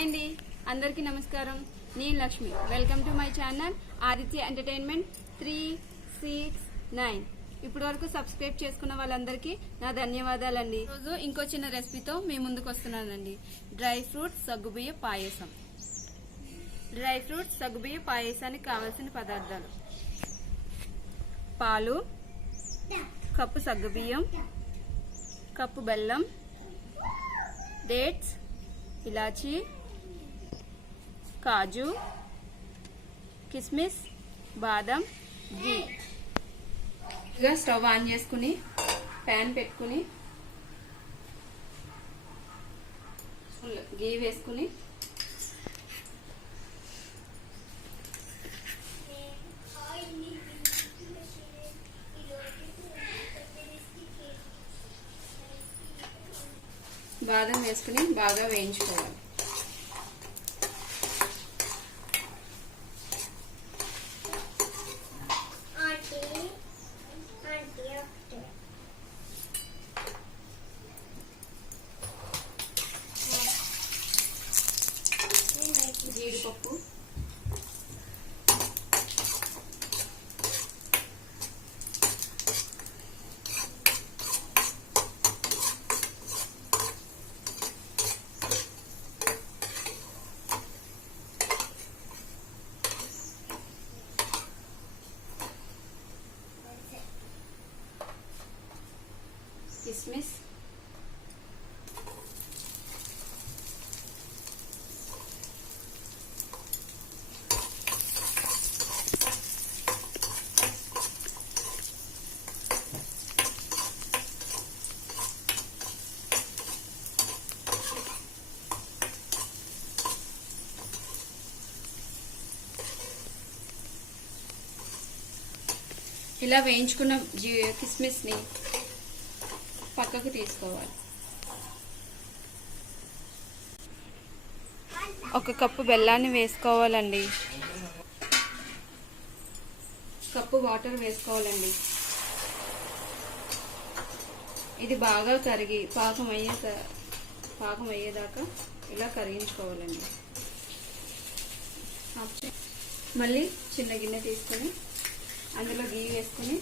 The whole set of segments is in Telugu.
హాయ్ అండి. అందరికీ నమస్కారం. నేను Lakshmi. Welcome to my channel Aditya entertainment three six nine ఇప్పటి వరకు సబ్స్క్రైబ్ చేసుకున్న వాళ్ళందరికీ నా ధన్యవాదాలండి. రోజు ఇంకో చిన్న రెసిపీతో మీ ముందుకు వస్తున్నానండి. డ్రై ఫ్రూట్ సగ్గుబియ్య పాయసం. డ్రై ఫ్రూట్ సగ్గుబియ్య పాయసానికి కావాల్సిన పదార్థాలు. పాలు. కప్పు సగ్గుబియ్యం. కప్పు బెల్లం. డేట్స్ ఇలాచీ. కాజు కిస్మిస్ బాదం గీ ఇక స్టవ్ ఆన్ చేసుకుని ప్యాన్ పెట్టుకుని గీ వేసుకుని బాదం వేసుకుని బాగా వేయించుకోవాలి. కిస్మిస్ ఇలా వేయించుకున్న జీ కిస్మిస్ని పక్కకు తీసుకోవాలి. ఒక కప్పు బెల్లాన్ని వేసుకోవాలండి. కప్పు వాటర్ వేసుకోవాలండి. ఇది బాగా కరిగి పాకం అయ్యే పాకం అయ్యేదాకా ఇలా కరిగించుకోవాలండి. మళ్ళీ చిన్న గిన్నె తీసుకొని అందులో గీ వేసుకొని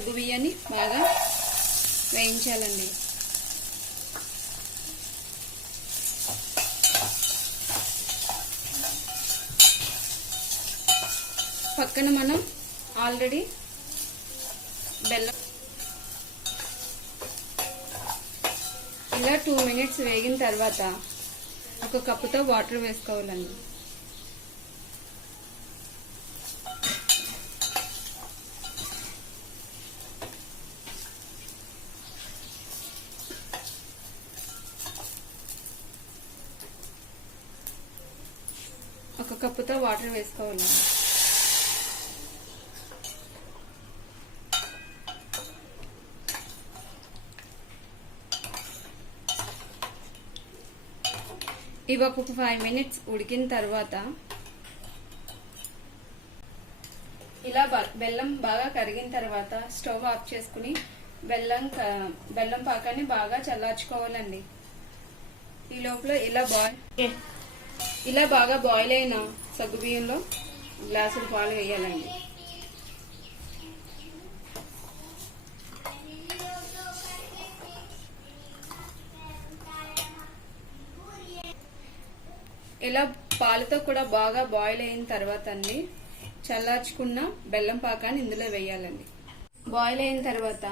సగ్గు బియ్యాన్ని బాగా వేయించాలండి. పక్కన మనం ఆల్రెడీ బెల్లం ఇలా టూ మినిట్స్ వేగిన తర్వాత ఒక కప్పుతో వాటర్ వేసుకోవాలండి. కప్పుతో వాటర్ వేసుకోవాలి. ఇవి ఒక ఫైవ్ మినిట్స్ ఉడికిన తర్వాత ఇలా బెల్లం బాగా కరిగిన తర్వాత స్టవ్ ఆఫ్ చేసుకుని బెల్లం బెల్లం పాకాన్ని బాగా చల్లార్చుకోవాలండి. ఈ లోపల ఇలా బాయ్ ఇలా బాగా బాయిల్ అయిన సగ్గుబియ్యంలో గ్లాసులు పాలు వేయాలండి. ఇలా పాలతో కూడా బాగా బాయిల్ అయిన తర్వాత అండి చల్లార్చుకున్న బెల్లం పాకాన్ని ఇందులో వేయాలండి. బాయిల్ అయిన తర్వాత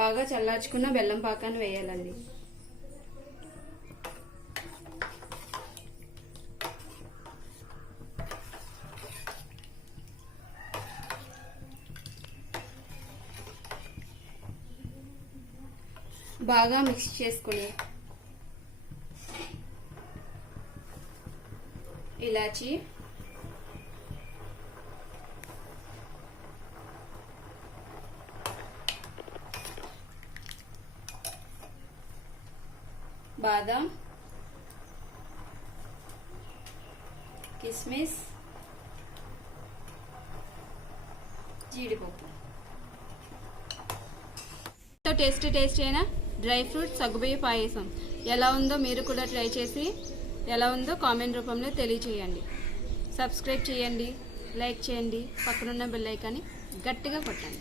బాగా చల్లార్చుకున్న బెల్లం పాకాన్ని వేయాలండి. బాగా మిక్స్ చేసుకుని. ఇలాచి. బాదం. కిస్మిస్. జీడిపప్పు. టేస్ట్ టేస్ట్ అయినా డ్రై ఫ్రూట్ సగ్గుబియ్య పాయసం. ఎలా ఉందో మీరు కూడా ట్రై చేసి ఎలా ఉందో కామెంట్ రూపంలో తెలియచేయండి. సబ్స్క్రైబ్ చేయండి లైక్ చేయండి పక్కనున్న బెల్ ఐకాన్ని గట్టిగా కొట్టండి.